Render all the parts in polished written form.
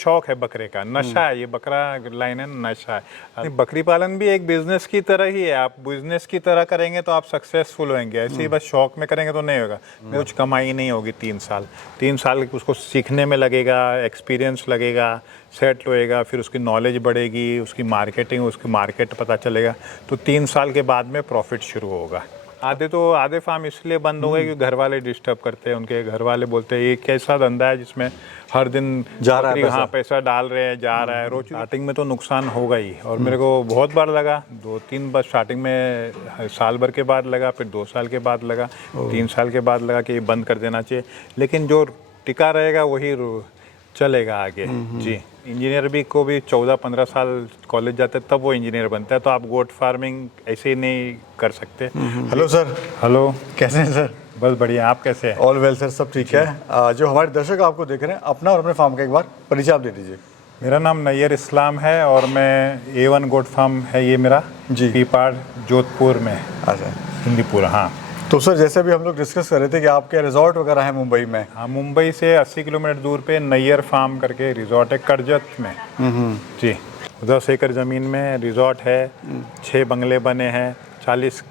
शौक है बकरे का, नशा है, ये बकरा लाइन है, नशा है। बकरी पालन भी एक बिजनेस की तरह ही है। आप बिजनेस की तरह करेंगे तो आप सक्सेसफुल होंगे, ऐसे ही बस शौक में करेंगे तो नहीं होगा। मेरे कुछ कमाई नहीं होगी 3 साल उसको सीखने में लगेगा, एक्सपीरियंस लगेगा, सेट होएगा, फिर उसकी नॉलेज बढ़ेगी, उसकी मार्केटिंग, उसकी मार्केट पता चलेगा, तो 3 साल के बाद में प्रॉफिट शुरू होगा। आधे फार्म इसलिए बंद हो गए क्योंकि घर वाले डिस्टर्ब करते हैं। उनके घर वाले बोलते हैं ये कैसा धंधा है जिसमें हर दिन जा रहा है हाँ पैसा डाल रहे हैं, जा रहा है रोज। स्टार्टिंग में तो नुकसान होगा ही, और मेरे को बहुत बार लगा, 2-3 बार स्टार्टिंग में, साल भर के बाद लगा, फिर 2 साल के बाद लगा, 3 साल के बाद लगा कि ये बंद कर देना चाहिए, लेकिन जो टिका रहेगा वही चलेगा आगे। जी, इंजीनियर भी को भी 14-15 साल कॉलेज जाते हैं तब वो इंजीनियर बनता है, तो आप गोट फार्मिंग ऐसे ही नहीं कर सकते। Hello sir. हेलो, कैसे हैं सर? बस बढ़िया, आप कैसे हैं? ऑल वेल सर, सब ठीक है। जो हमारे दर्शक आपको देख रहे हैं, अपना और अपने फार्म का एक बार परिचय आप दे दीजिए। मेरा नाम नैयर इस्लाम है और मैं A1 गोट फार्म है ये मेरा जी, पीपाड़ जोधपुर में। अच्छा, हिंदीपुर। हाँ, तो सर जैसे अभी हम लोग डिस्कस कर रहे थे कि आपके रिजॉर्ट वगैरह हैं मुंबई में। हाँ, मुंबई से 80 किलोमीटर दूर पे नैयर फार्म करके रिजॉर्ट है कर्जत में। जी, 10 एकड़ ज़मीन में रिजॉर्ट है, 6 बंगले बने हैं, 40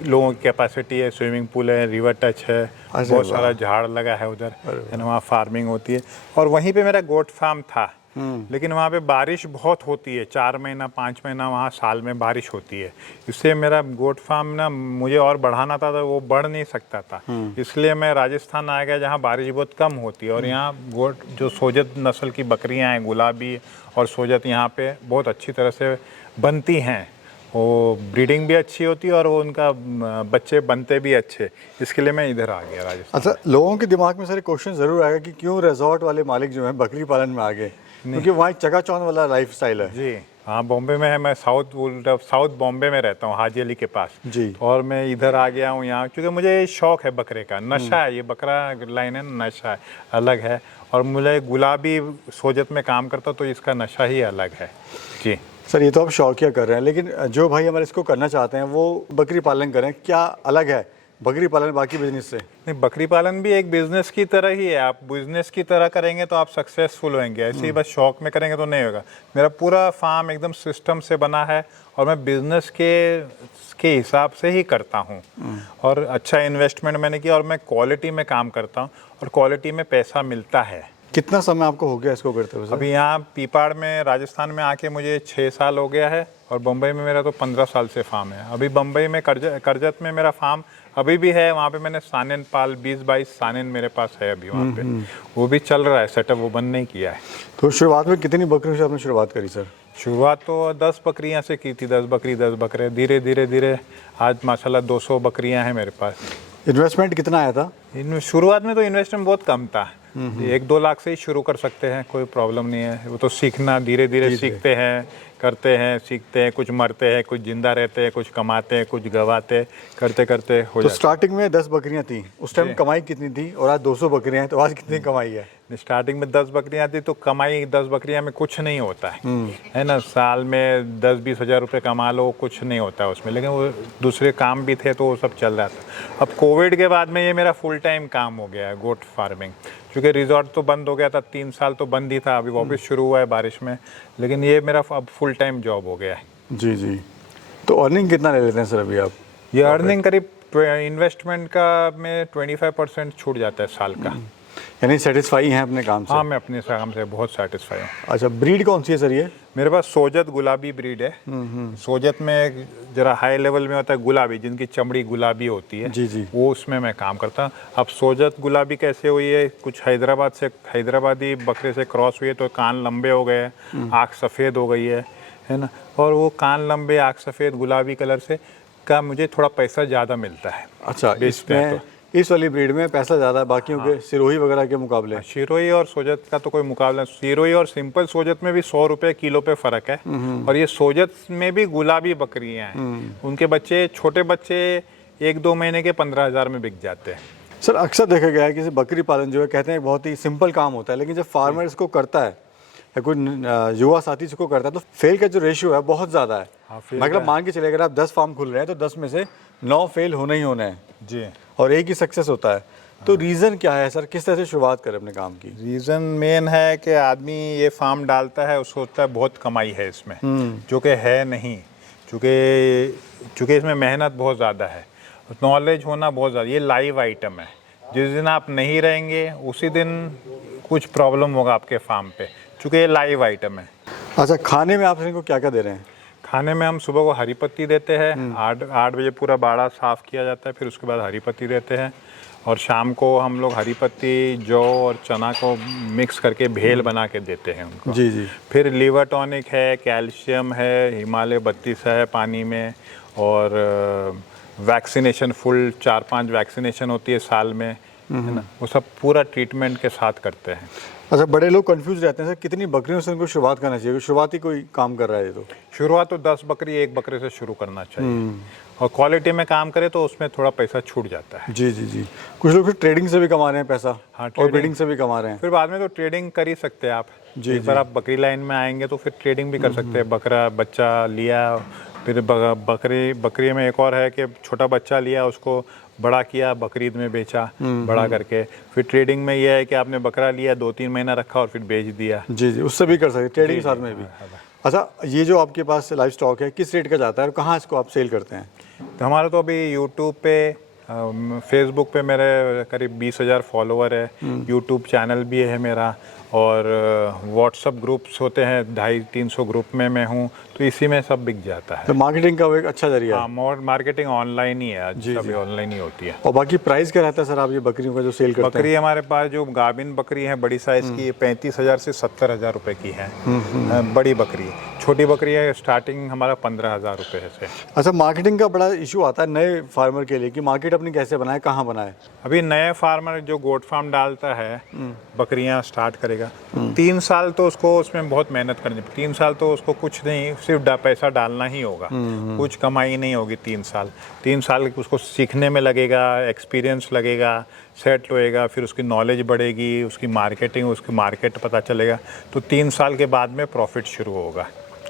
लोगों की कैपेसिटी है, स्विमिंग पूल है, रिवर टच है, बहुत सारा झाड़ लगा है उधर, वहाँ फार्मिंग होती है। और वहीं पे मेरा गोट फार्म था, लेकिन वहाँ पे बारिश बहुत होती है, 4 महीना 5 महीना वहाँ साल में बारिश होती है। इससे मेरा गोट फार्म ना मुझे और बढ़ाना था तो वो बढ़ नहीं सकता था, इसलिए मैं राजस्थान आ गया जहाँ बारिश बहुत कम होती है। और यहाँ गोट जो सोजत नस्ल की बकरियाँ हैं, गुलाबी और सोजत, यहाँ पे बहुत अच्छी तरह से बनती हैं, वो ब्रीडिंग भी अच्छी होती है और वो उनका बच्चे बनते भी अच्छे, इसके लिए मैं इधर आ गया राजस्थान। अच्छा, लोगों के दिमाग में सर क्वेश्चन ज़रूर आएगा कि क्यों रिजॉर्ट वाले मालिक जो हैं बकरी पालन में आ गए, क्योंकि वहाँ एक चकाचौंध वाला लाइफ स्टाइल है। जी हाँ, बॉम्बे में है, मैं साउथ बॉम्बे में रहता हूँ, हाजी अली के पास जी, और मैं इधर आ गया हूँ यहाँ क्योंकि मुझे शौक है बकरे का, नशा है, ये बकरा लाइन है, नशा है, अलग है। और मुझे गुलाबी सोजत में काम करता तो इसका नशा ही अलग है। जी सर ये तो आप शौकिया कर रहे हैं, लेकिन जो भाई हमारे इसको करना चाहते हैं वो बकरी पालन करें, क्या अलग है बकरी पालन बाकी बिजनेस से? नहीं, बकरी पालन भी एक बिजनेस की तरह ही है। आप बिजनेस की तरह करेंगे तो आप सक्सेसफुल होंगे, ऐसे ही बस शौक में करेंगे तो नहीं होगा। मेरा पूरा फार्म एकदम सिस्टम से बना है और मैं बिजनेस के हिसाब से ही करता हूँ, और अच्छा इन्वेस्टमेंट मैंने किया, और मैं क्वालिटी में काम करता हूँ और क्वालिटी में पैसा मिलता है। कितना समय आपको हो गया इसको करते हुए? अभी यहाँ पीपाड़ में राजस्थान में आके मुझे 6 साल हो गया है, और बम्बई में मेरा तो 15 साल से फार्म है। अभी बम्बई में करजत में मेरा फार्म अभी भी है, वहाँ पे मैंने सानेन पाल 20-22 सानेन मेरे पास है अभी वहाँ पे, वो भी चल रहा है सेटअप, वो बंद नहीं किया है। तो शुरुआत में कितनी बकरियों से आपने शुरुआत करी सर? शुरुआत तो 10 बकरियाँ से की थी, 10 बकरी 10 बकरे, धीरे धीरे आज माशाल्लाह 200 बकरियाँ हैं मेरे पास। इन्वेस्टमेंट कितना आया था? शुरुआत में तो इन्वेस्टमेंट बहुत कम था, 1-2 लाख से ही शुरू कर सकते हैं, कोई प्रॉब्लम नहीं है। वो तो सीखना, धीरे धीरे सीखते हैं, करते हैं, सीखते हैं, कुछ मरते हैं, कुछ जिंदा रहते हैं, कुछ कमाते हैं, कुछ गवाते, करते करते हो जाता है। स्टार्टिंग में 10 बकरियां थी, उस टाइम कमाई कितनी थी, और आज 200 बकरियां हैं, तो आज कितनी कमाई है? स्टार्टिंग में 10 बकरियां थी तो कमाई 10 बकरियां में कुछ नहीं होता है ना, साल में 10-20 हज़ार रुपये कमा लो, कुछ नहीं होता है उसमें, लेकिन वो दूसरे काम भी थे तो वो सब चल रहा था। अब कोविड के बाद में ये मेरा फुल टाइम काम हो गया है गोट फार्मिंग, क्योंकि रिजॉर्ट तो बंद हो गया था, 3 साल तो बंद ही था, अभी वापस शुरू हुआ है बारिश में, लेकिन ये मेरा अब फुल टाइम जॉब हो गया है। जी जी, तो अर्निंग कितना ले लेते हैं सर अभी आप? ये अर्निंग करीब इन्वेस्टमेंट का में 25% छूट जाता है साल का। यानी सेटिस्फाई हैं अपने काम से? हाँ, मैं अपने काम से बहुत सेटिस्फाई हूँ। अच्छा, ब्रीड कौन सी है सर ये? मेरे पास सोजत गुलाबी ब्रीड है। सोजत में जरा हाई लेवल में होता है गुलाबी, जिनकी चमड़ी गुलाबी होती है, जी जी, वो उसमें मैं काम करता हूँ। अब सोजत गुलाबी कैसे हुई है, कुछ हैदराबादी बकरे से क्रॉस हुई है, तो कान लंबे हो गए, आँख सफ़ेद हो गई है ना, और वो कान लंबे आँख सफ़ेद गुलाबी कलर से का मुझे थोड़ा पैसा ज़्यादा मिलता है। अच्छा, इसमें इस वाली ब्रीड में पैसा ज़्यादा है बाकियों के सिरोही वगैरह के मुकाबले? सिरोही और सोजत का तो कोई मुकाबला, सिरोही और सिंपल सोजत में भी 100 रुपये किलो पे फ़र्क है, और ये सोजत में भी गुलाबी बकरियां हैं, उनके बच्चे, छोटे बच्चे 1-2 महीने के 15,000 में बिक जाते हैं। सर अक्सर देखा गया है कि बकरी पालन जो है, कहते हैं बहुत ही सिंपल काम होता है, लेकिन जब फार्मर इसको करता है या कोई युवा साथी इसको करता है तो फेल का जो रेशियो है बहुत ज़्यादा है। मतलब मान के चलिए अगर आप 10 फार्म खुल रहे हैं तो 10 में से 9 फेल होने ही होने हैं जी, और एक ही सक्सेस होता है। तो रीज़न क्या है सर, किस तरह से शुरुआत करें अपने काम की? रीज़न मेन है कि आदमी ये फार्म डालता है, उसको सोचता है बहुत कमाई है इसमें, जो कि है नहीं। चूँकि इसमें मेहनत बहुत ज़्यादा है, नॉलेज होना बहुत ज़्यादा। ये लाइव आइटम है, जिस दिन आप नहीं रहेंगे उसी दिन कुछ प्रॉब्लम होगा आपके फार्म पे, चूँकि ये लाइव आइटम है। अच्छा, खाने में आप इनको क्या क्या दे रहे हैं? खाने में हम सुबह को हरी पत्ती देते हैं, 8 बजे पूरा बाड़ा साफ़ किया जाता है, फिर उसके बाद हरी पत्ती देते हैं। और शाम को हम लोग हरी पत्ती, जौ और चना को मिक्स करके भेल बना के देते हैं उनको। जी जी। फिर लिवर टॉनिक है, कैल्शियम है, हिमालय 32 है पानी में, और वैक्सीनेशन फुल 4-5 वैक्सीनेशन होती है साल में, है ना, वो सब पूरा ट्रीटमेंट के साथ करते हैं। अच्छा, बड़े लोग कंफ्यूज रहते हैं सर, कितनी बकरियों से उनको शुरुआत करना चाहिए? शुरुआती कोई काम कर रहा है ये तो शुरुआत तो 10 बकरी 1 बकरे से शुरू करना चाहिए, और क्वालिटी में काम करे तो उसमें थोड़ा पैसा छूट जाता है। जी जी जी। कुछ लोग फिर ट्रेडिंग से भी कमा रहे हैं पैसा, हाँ, और ब्रीडिंग से भी कमा रहे हैं। फिर बाद में तो ट्रेडिंग कर ही सकते हैं आप। जी, एक बार आप बकरी लाइन में आएंगे तो फिर ट्रेडिंग भी कर सकते हैं। बकरा बच्चा लिया, फिर बकरी में एक और है कि छोटा बच्चा लिया, उसको बड़ा किया, बकरीद में बेचा बड़ा करके। फिर ट्रेडिंग में यह है कि आपने बकरा लिया, 2-3 महीना रखा और फिर बेच दिया। जी जी, उससे भी कर सकते हैं, ट्रेडिंग साथ में भी। अच्छा, ये जो आपके पास लाइव स्टॉक है किस रेट का जाता है और कहाँ इसको आप सेल करते हैं? तो हमारा तो अभी यूट्यूब पे, फेसबुक पे मेरे करीब 20,000 फॉलोअर है, यूट्यूब चैनल भी है मेरा, और व्हाट्सअप ग्रुप्स होते हैं 250-300 ग्रुप में मैं हूँ, तो इसी में सब बिक जाता है। तो मार्केटिंग का वो एक अच्छा जरिया है। हाँ, मार्केटिंग ऑनलाइन ही है आज, सभी ऑनलाइन ही होती है। और बाकी प्राइस क्या रहता है सर, आप ये बकरियों का जो सेल करते हैं? बकरी हमारे पास जो गाभिन बकरी है बड़ी साइज़ की, 35,000 से 70,000 रुपये की है, बड़ी बकरी। छोटी बकरी है स्टार्टिंग हमारा 15,000 रुपये से। अच्छा, मार्केटिंग का बड़ा इशू आता है नए फार्मर के लिए कि मार्केट अपनी कैसे बनाए, कहाँ बनाए? अभी नए फार्मर जो गोट फार्म डालता है, बकरियां स्टार्ट करेगा, 3 साल तो उसको उसमें बहुत मेहनत करनी पड़ती। 3 साल तो उसको कुछ नहीं, सिर्फ पैसा डालना ही होगा, कुछ कमाई नहीं होगी 3 साल। 3 साल उसको सीखने में लगेगा, एक्सपीरियंस लगेगा, सेट होएगा, फिर उसकी नॉलेज बढ़ेगी, उसकी मार्केटिंग, उसकी मार्केट पता चलेगा, तो 3 साल के बाद में प्रॉफिट शुरू होगा।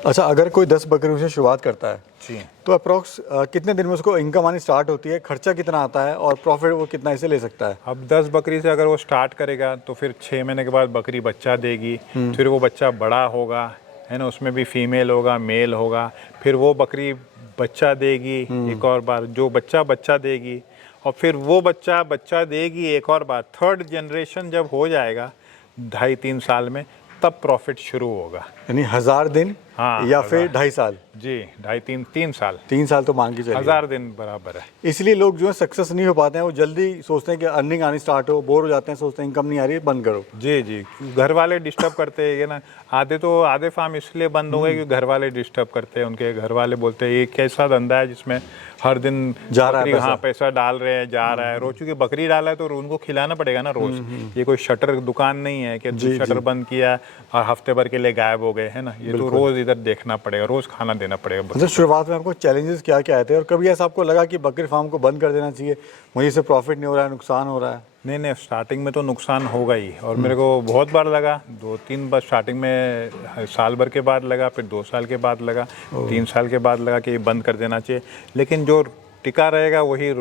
अच्छा, अगर कोई 10 बकरियों से शुरुआत करता है जी, तो अप्रॉक्स कितने दिन में उसको इनकम आनी स्टार्ट होती है, खर्चा कितना आता है और प्रॉफिट वो कितना इसे ले सकता है? अब 10 बकरी से अगर वो स्टार्ट करेगा तो फिर 6 महीने के बाद बकरी बच्चा देगी, फिर वो बच्चा बड़ा होगा, है ना, उसमें भी फीमेल होगा, मेल होगा, फिर वो बकरी बच्चा देगी एक और बार, जो बच्चा देगी, और फिर वो बच्चा देगी एक और बार। 3rd जनरेशन जब हो जाएगा 2.5-3 साल में, तब प्रॉफिट शुरू होगा। यानी 1000 दिन, हाँ, या फिर 2.5 साल? जी, 2.5-3 साल। 3 साल तो मान के चलिए। 1000 दिन बराबर है। इसलिए लोग जो है सक्सेस नहीं हो पाते हैं, वो जल्दी सोचते हैं कि अर्निंग आनी स्टार्ट हो, बोर हो जाते हैं, सोचते हैं इनकम नहीं आ रही है, बंद करो। जी जी, घर वाले डिस्टर्ब करते हैं ये ना। आधे फार्म इसलिए बंद हो गए कि घर वाले डिस्टर्ब करते हैं। उनके घर वाले बोलते हैं ये कैसा धंधा है जिसमें हर दिन जा रहा है पैसा। हाँ, पैसा डाल रहे हैं, जा रहा है रोज, क्योंकि बकरी डाला है तो उनको खिलाना पड़ेगा ना रोज। ये कोई शटर दुकान नहीं है कि शटर बंद किया और हफ्ते भर के लिए गायब हो गए, है ना। ये तो रोज इधर देखना पड़ेगा, रोज खाना देना पड़ेगा। अच्छा, शुरुआत में आपको चैलेंजेस क्या क्या आए थे और कभी ऐसा आपको लगा कि बकरी फार्म को बंद कर देना चाहिए, मुझे इससे प्रॉफिट नहीं हो रहा है, नुकसान हो रहा है? नहीं, स्टार्टिंग में तो नुकसान होगा ही, और मेरे को बहुत बार लगा, 2-3 बार स्टार्टिंग में, साल भर के बाद लगा, फिर 2 साल के बाद लगा, 3 साल के बाद लगा कि ये बंद कर देना चाहिए, लेकिन जो टिका रहेगा वही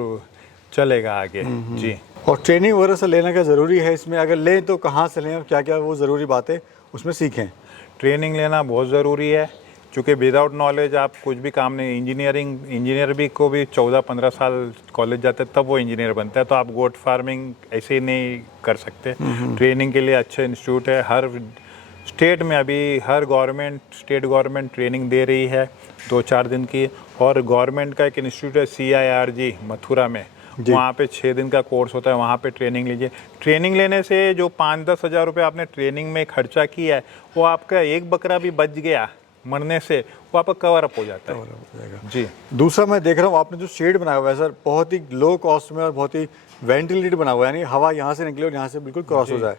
चलेगा आगे। जी। और ट्रेनिंग वगैरह से लेना क्या ज़रूरी है इसमें? अगर लें तो कहाँ से लें और क्या क्या वो ज़रूरी बातें उसमें सीखें? ट्रेनिंग लेना बहुत ज़रूरी है, क्योंकि विदाउट नॉलेज आप कुछ भी काम नहीं। इंजीनियर भी को भी 14-15 साल कॉलेज जाते हैं तब वो इंजीनियर बनता है, तो आप गोट फार्मिंग ऐसे ही नहीं कर सकते। ट्रेनिंग के लिए अच्छे इंस्टीट्यूट है, हर स्टेट में अभी हर स्टेट गवर्नमेंट ट्रेनिंग दे रही है 2-4 दिन की। और गवर्नमेंट का एक इंस्टीट्यूट है CIRG मथुरा में, वहाँ पे 6 दिन का कोर्स होता है, वहाँ पे ट्रेनिंग लीजिए। ट्रेनिंग लेने से जो 5-10 हज़ार रुपये आपने ट्रेनिंग में खर्चा किया है, वो आपका एक बकरा भी बच गया मरने से, वो आपका कवर अप हो जाता है। जी। दूसरा मैं देख रहा हूँ आपने जो शेड बनाया हुआ है सर, बहुत ही लो कॉस्ट में और बहुत ही वेंटिलेटेड बना हुआ है, यानी हवा यहाँ से निकले और यहाँ से बिल्कुल क्रॉस हो जाए,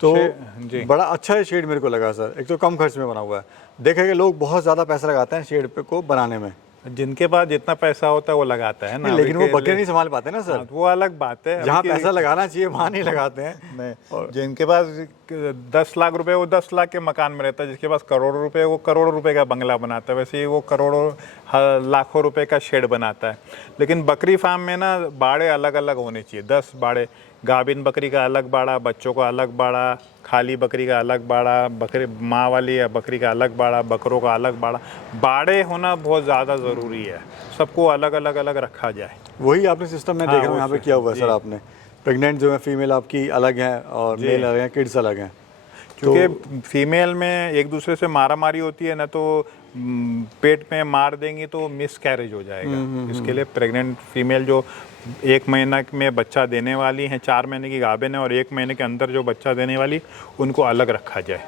तो जी, बड़ा अच्छा है शेड मेरे को लगा सर। एक तो कम खर्च में बना हुआ है, देखा कि लोग बहुत ज़्यादा पैसा लगाते हैं शेड पे को बनाने में। जिनके पास जितना पैसा होता है वो लगाता है ना, लेकिन वो बकरे नहीं संभाल पाते ना सर। हाँ, वो अलग बात है। जहाँ पैसा लगाना चाहिए वहाँ नहीं लगाते हैं। नहीं, और जिनके पास 10 लाख रुपए, वो 10 लाख के मकान में रहता है, जिसके पास करोड़ों रुपए, वो करोड़ों रुपए का बंगला बनाता है, वैसे ही वो करोड़ों लाखों रुपए का शेड बनाता है। लेकिन बकरी फार्म में ना बाड़े अलग अलग होने चाहिए, 10 बाड़े, गाभिन बकरी का अलग बाड़ा, बच्चों का अलग बाड़ा, खाली बकरी का अलग बाड़ा, बकरी माँ वाली या बकरी का अलग बाड़ा, बकरों का अलग बाड़ा। बाड़े होना बहुत ज़्यादा ज़रूरी है, सबको अलग अलग अलग रखा जाए। वही आपने सिस्टम में देख रहा हूँ यहाँ पे किया हुआ है जी। सर आपने। प्रेग्नेंट जो है फीमेल आपकी अलग हैं और मेल अलग हैं, किड्स अलग हैं। क्योंकि फीमेल में एक दूसरे से मारामारी होती है ना, तो पेट में मार देंगी तो मिस कैरेज हो जाएगा। इसके लिए प्रेग्नेंट फीमेल जो 1 महीना में बच्चा देने वाली हैं, 4 महीने की गाभिन है और 1 महीने के अंदर जो बच्चा देने वाली, उनको अलग रखा जाए।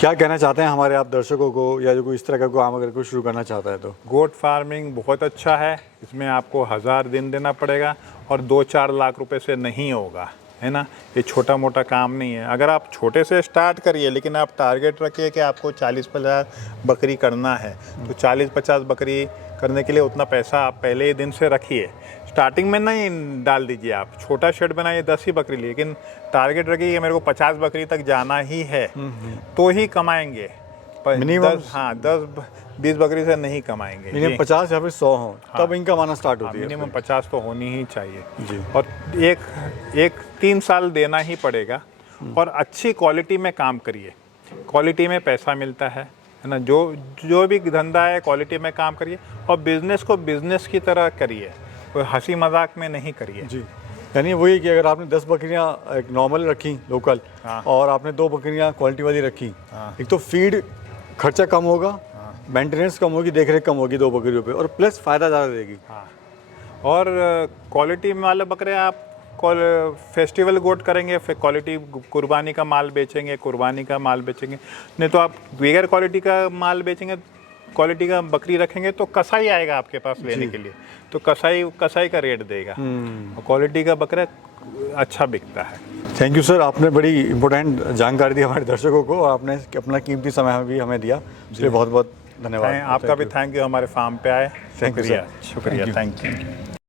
क्या कहना चाहते हैं हमारे आप दर्शकों को, या जो कोई इस तरह का काम अगर कोई शुरू करना चाहता है तो? गोट फार्मिंग बहुत अच्छा है, इसमें आपको 1000 दिन देना पड़ेगा और 2-4 लाख रुपए से नहीं होगा, है ना। ये छोटा मोटा काम नहीं है। अगर आप छोटे से स्टार्ट करिए, लेकिन आप टारगेट रखिए कि आपको 40-50 बकरी करना है, तो 40-50 बकरी करने के लिए उतना पैसा आप पहले ही दिन से रखिए। स्टार्टिंग में नहीं डाल दीजिए, आप छोटा शेड बनाइए, 10 ही बकरी, लेकिन टारगेट रखिए कि मेरे को 50 बकरी तक जाना ही है, तो ही कमाएंगे। मिनिमम 10-20 बकरी से नहीं कमाएंगे। मिनिमम 50 या फिर 100 हो, तब इनकम आना स्टार्ट होती है। मिनिमम 50 तो होनी ही चाहिए जी। और एक 3 साल देना ही पड़ेगा। और अच्छी क्वालिटी में काम करिए, क्वालिटी में पैसा मिलता है ना। जो भी धंधा है, क्वालिटी में काम करिए और बिजनेस को बिजनेस की तरह करिए, कोई हंसी मजाक में नहीं करिए। जी, यानी वही कि अगर आपने 10 बकरियां एक नॉर्मल रखी लोकल, और आपने 2 बकरियां क्वालिटी वाली रखी, एक तो फीड खर्चा कम होगा, मेंटेनेंस कम होगी, देखरेख कम होगी 2 बकरियों पे, और प्लस फ़ायदा ज़्यादा देगी। हाँ, और क्वालिटी वाले बकरे आप फेस्टिवल गोट करेंगे, फिर क्वालिटी कुर्बानी का माल बेचेंगे, कुर्बानी का माल बेचेंगे। नहीं तो आप बगैर क्वालिटी का माल बेचेंगे, क्वालिटी का बकरी रखेंगे तो कसाई आएगा आपके पास लेने के लिए, तो कसाई का रेट देगा। और क्वालिटी का बकरा अच्छा बिकता है। थैंक यू सर, आपने बड़ी इंपॉर्टेंट जानकारी दी हमारे दर्शकों को, और आपने अपना कीमती समय भी हमें दिया, इसलिए बहुत बहुत धन्यवाद। आपका भी थैंक यू, हमारे फार्म पे आए। Thank you, शुक्रिया, sir. शुक्रिया, Thank you. Thank you.